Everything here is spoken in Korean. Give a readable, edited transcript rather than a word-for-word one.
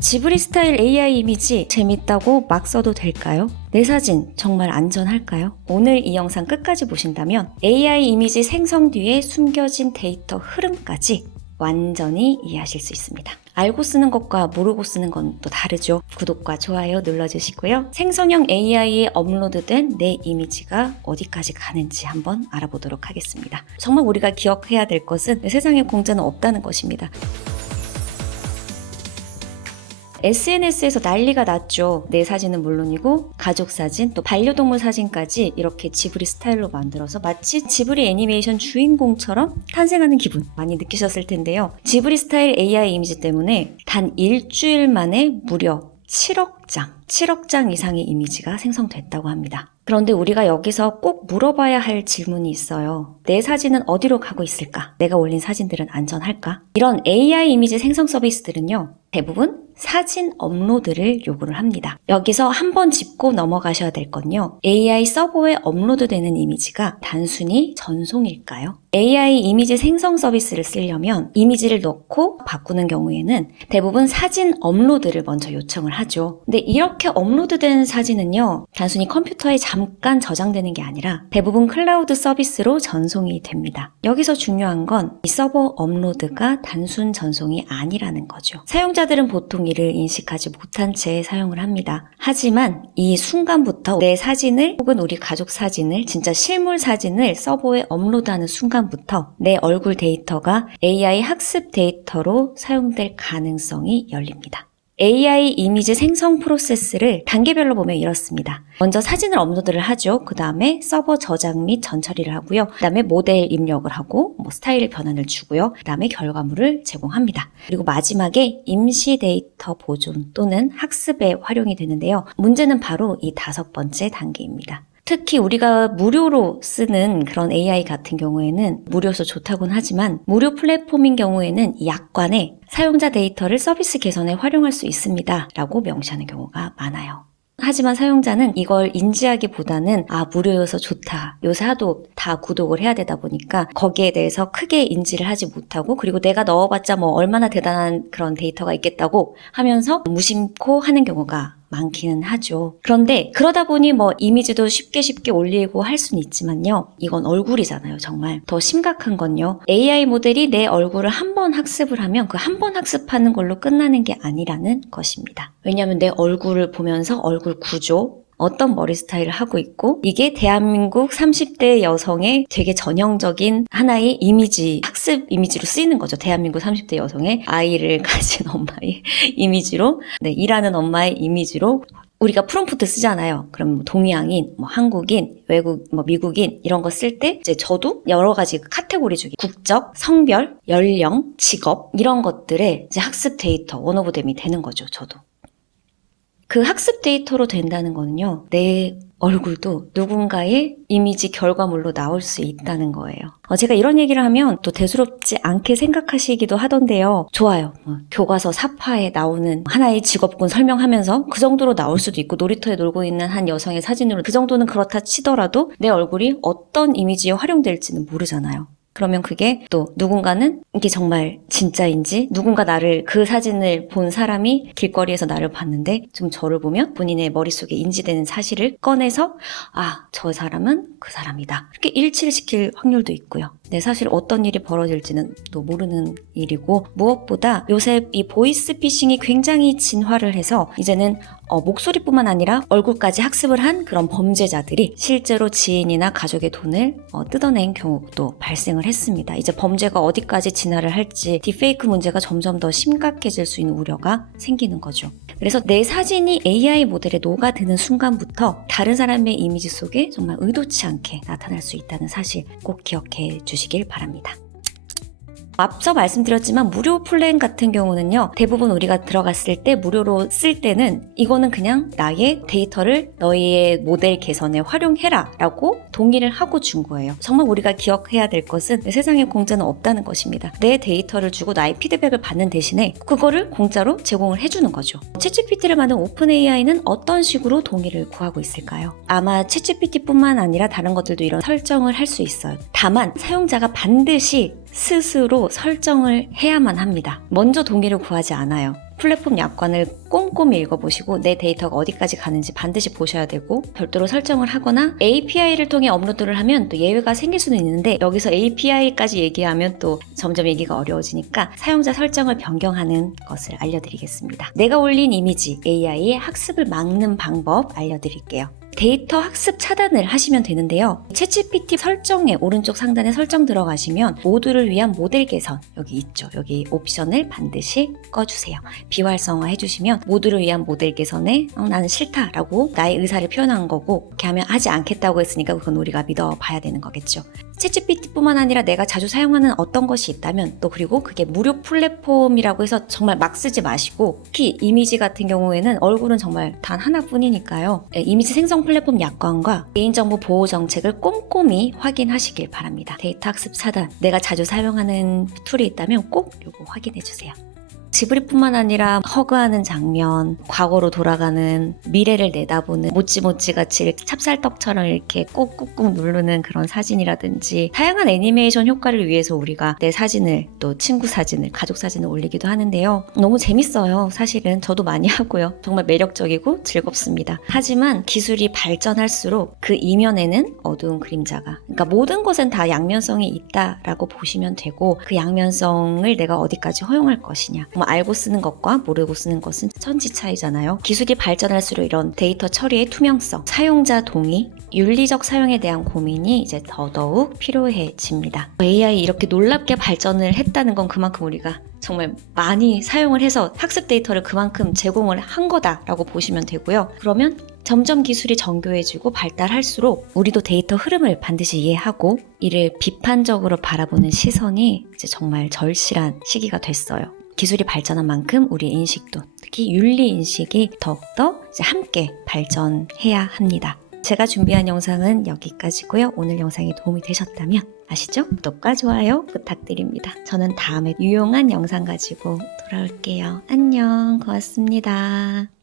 지브리 스타일 AI 이미지 재밌다고 막 써도 될까요? 내 사진 정말 안전할까요? 오늘 이 영상 끝까지 보신다면 AI 이미지 생성 뒤에 숨겨진 데이터 흐름까지 완전히 이해하실 수 있습니다. 알고 쓰는 것과 모르고 쓰는 건 또 다르죠. 구독과 좋아요 눌러주시고요. 생성형 AI에 업로드된 내 이미지가 어디까지 가는지 한번 알아보도록 하겠습니다. 정말 우리가 기억해야 될 것은 세상에 공짜는 없다는 것입니다. SNS에서 난리가 났죠. 내 사진은 물론이고 가족 사진, 또 반려동물 사진까지 이렇게 지브리 스타일로 만들어서 마치 지브리 애니메이션 주인공처럼 탄생하는 기분 많이 느끼셨을 텐데요. 지브리 스타일 AI 이미지 때문에 단 일주일 만에 무려 7억 장 이상의 이미지가 생성됐다고 합니다. 그런데 우리가 여기서 꼭 물어봐야 할 질문이 있어요. 내 사진은 어디로 가고 있을까? 내가 올린 사진들은 안전할까? 이런 AI 이미지 생성 서비스들은요, 대부분 사진 업로드를 요구를 합니다. 여기서 한번 짚고 넘어가셔야 될 건요, AI 서버에 업로드되는 이미지가 단순히 전송일까요? AI 이미지 생성 서비스를 쓰려면 이미지를 넣고 바꾸는 경우에는 대부분 사진 업로드를 먼저 요청을 하죠. 근데 이렇게 업로드된 사진은요, 단순히 컴퓨터에 잠깐 저장되는 게 아니라 대부분 클라우드 서비스로 전송이 됩니다. 여기서 중요한 건 이 서버 업로드가 단순 전송이 아니라는 거죠. 사용자들은 보통 이를 인식하지 못한 채 사용을 합니다. 하지만 이 순간부터 내 사진을 혹은 우리 가족 사진을, 진짜 실물 사진을 서버에 업로드하는 순간부터 내 얼굴 데이터가 AI 학습 데이터로 사용될 가능성이 열립니다. AI 이미지 생성 프로세스를 단계별로 보면 이렇습니다. 먼저 사진을 업로드를 하죠. 그 다음에 서버 저장 및 전처리를 하고요. 그 다음에 모델 입력을 하고 스타일 변환을 주고요. 그 다음에 결과물을 제공합니다. 그리고 마지막에 임시 데이터 보존 또는 학습에 활용이 되는데요. 문제는 바로 이 5번째 단계입니다. 특히 우리가 무료로 쓰는 그런 AI 같은 경우에는 무료여서 좋다곤 하지만 무료 플랫폼인 경우에는 약관에 사용자 데이터를 서비스 개선에 활용할 수 있습니다 라고 명시하는 경우가 많아요. 하지만 사용자는 이걸 인지하기보다는 무료여서 좋다. 요새 하도 다 구독을 해야 되다 보니까 거기에 대해서 크게 인지를 하지 못하고, 그리고 내가 넣어봤자 얼마나 대단한 그런 데이터가 있겠다고 하면서 무심코 하는 경우가 많기는 하죠. 그런데 그러다 보니 이미지도 쉽게 올리고 할 수는 있지만요, 이건 얼굴이잖아요. 정말 더 심각한 건요, AI 모델이 내 얼굴을 한 번 학습을 하면 그 한 번 학습하는 걸로 끝나는 게 아니라는 것입니다. 왜냐하면 내 얼굴을 보면서 얼굴 구조, 어떤 머리 스타일을 하고 있고, 이게 대한민국 30대 여성의 되게 전형적인 하나의 이미지, 학습 이미지로 쓰이는 거죠. 대한민국 30대 여성의 아이를 가진 엄마의 이미지로, 일하는 엄마의 이미지로 우리가 프롬프트 쓰잖아요. 그럼 동양인, 한국인, 외국, 미국인 이런 거 쓸 때 이제 저도 여러 가지 카테고리 중에 국적, 성별, 연령, 직업 이런 것들의 이제 학습 데이터, 원 오브 댐이 되는 거죠. 저도. 그 학습 데이터로 된다는 거는요, 내 얼굴도 누군가의 이미지 결과물로 나올 수 있다는 거예요. 제가 이런 얘기를 하면 또 대수롭지 않게 생각하시기도 하던데요. 좋아요. 교과서 사파에 나오는 하나의 직업군 설명하면서 그 정도로 나올 수도 있고, 놀이터에 놀고 있는 한 여성의 사진으로 그 정도는 그렇다 치더라도 내 얼굴이 어떤 이미지에 활용될지는 모르잖아요. 그러면 그게 또 누군가는 이게 정말 진짜인지, 누군가 나를, 그 사진을 본 사람이 길거리에서 나를 봤는데 좀 저를 보면 본인의 머릿속에 인지되는 사실을 꺼내서 저 사람은 그 사람이다, 이렇게 일치를 시킬 확률도 있고요. 사실 어떤 일이 벌어질지는 또 모르는 일이고, 무엇보다 요새 이 보이스피싱이 굉장히 진화를 해서 이제는 목소리뿐만 아니라 얼굴까지 학습을 한 그런 범죄자들이 실제로 지인이나 가족의 돈을 뜯어낸 경우도 발생을 했습니다. 이제 범죄가 어디까지 진화를 할지 딥페이크 문제가 점점 더 심각해질 수 있는 우려가 생기는 거죠. 그래서 내 사진이 AI 모델에 녹아드는 순간부터 다른 사람의 이미지 속에 정말 의도치 않게 나타날 수 있다는 사실 꼭 기억해 주시길 바랍니다. 앞서 말씀드렸지만 무료 플랜 같은 경우는요, 대부분 우리가 들어갔을 때 무료로 쓸 때는 이거는 그냥 나의 데이터를 너희의 모델 개선에 활용해라 라고 동의를 하고 준 거예요. 정말 우리가 기억해야 될 것은 세상에 공짜는 없다는 것입니다. 내 데이터를 주고 나의 피드백을 받는 대신에 그거를 공짜로 제공을 해주는 거죠. 챗GPT를 만든 오픈 AI는 어떤 식으로 동의를 구하고 있을까요? 아마 챗GPT뿐만 아니라 다른 것들도 이런 설정을 할 수 있어요. 다만 사용자가 반드시 스스로 설정을 해야만 합니다. 먼저 동의를 구하지 않아요. 플랫폼 약관을 꼼꼼히 읽어보시고 내 데이터가 어디까지 가는지 반드시 보셔야 되고, 별도로 설정을 하거나 API를 통해 업로드를 하면 또 예외가 생길 수는 있는데, 여기서 API까지 얘기하면 또 점점 얘기가 어려워지니까 사용자 설정을 변경하는 것을 알려드리겠습니다. 내가 올린 이미지 AI의 학습을 막는 방법 알려드릴게요. 데이터 학습 차단을 하시면 되는데요. 챗GPT 설정에 오른쪽 상단에 설정 들어가시면 모두를 위한 모델 개선 여기 있죠. 여기 옵션을 반드시 꺼주세요. 비활성화 해주시면 모두를 위한 모델 개선에 나는 싫다라고 나의 의사를 표현한 거고, 이렇게 하면 하지 않겠다고 했으니까 그건 우리가 믿어봐야 되는 거겠죠. 챗GPT뿐만 아니라 내가 자주 사용하는 어떤 것이 있다면, 또 그리고 그게 무료 플랫폼이라고 해서 정말 막 쓰지 마시고, 특히 이미지 같은 경우에는 얼굴은 정말 단 하나뿐이니까요. 이미지 생성 플랫폼 약관과 개인정보 보호 정책을 꼼꼼히 확인하시길 바랍니다. 데이터 학습 차단, 내가 자주 사용하는 툴이 있다면 꼭 이거 확인해 주세요. 지브리뿐만 아니라 허그하는 장면, 과거로 돌아가는, 미래를 내다보는 모찌모찌 같이 찹쌀떡처럼 이렇게 꾹 꾹꾹 누르는 그런 사진이라든지, 다양한 애니메이션 효과를 위해서 우리가 내 사진을, 또 친구 사진을, 가족 사진을 올리기도 하는데요. 너무 재밌어요. 사실은 저도 많이 하고요. 정말 매력적이고 즐겁습니다. 하지만 기술이 발전할수록 그 이면에는 어두운 그림자가, 그러니까 모든 것엔 다 양면성이 있다라고 보시면 되고, 그 양면성을 내가 어디까지 허용할 것이냐, 알고 쓰는 것과 모르고 쓰는 것은 천지 차이잖아요. 기술이 발전할수록 이런 데이터 처리의 투명성, 사용자 동의, 윤리적 사용에 대한 고민이 이제 더더욱 필요해집니다. AI 이렇게 놀랍게 발전을 했다는 건 그만큼 우리가 정말 많이 사용을 해서 학습 데이터를 그만큼 제공을 한 거다라고 보시면 되고요. 그러면 점점 기술이 정교해지고 발달할수록 우리도 데이터 흐름을 반드시 이해하고 이를 비판적으로 바라보는 시선이 이제 정말 절실한 시기가 됐어요. 기술이 발전한 만큼 우리의 인식도, 특히 윤리 인식이 더욱더 이제 함께 발전해야 합니다. 제가 준비한 영상은 여기까지고요. 오늘 영상이 도움이 되셨다면 아시죠? 구독과 좋아요 부탁드립니다. 저는 다음에 유용한 영상 가지고 돌아올게요. 안녕, 고맙습니다.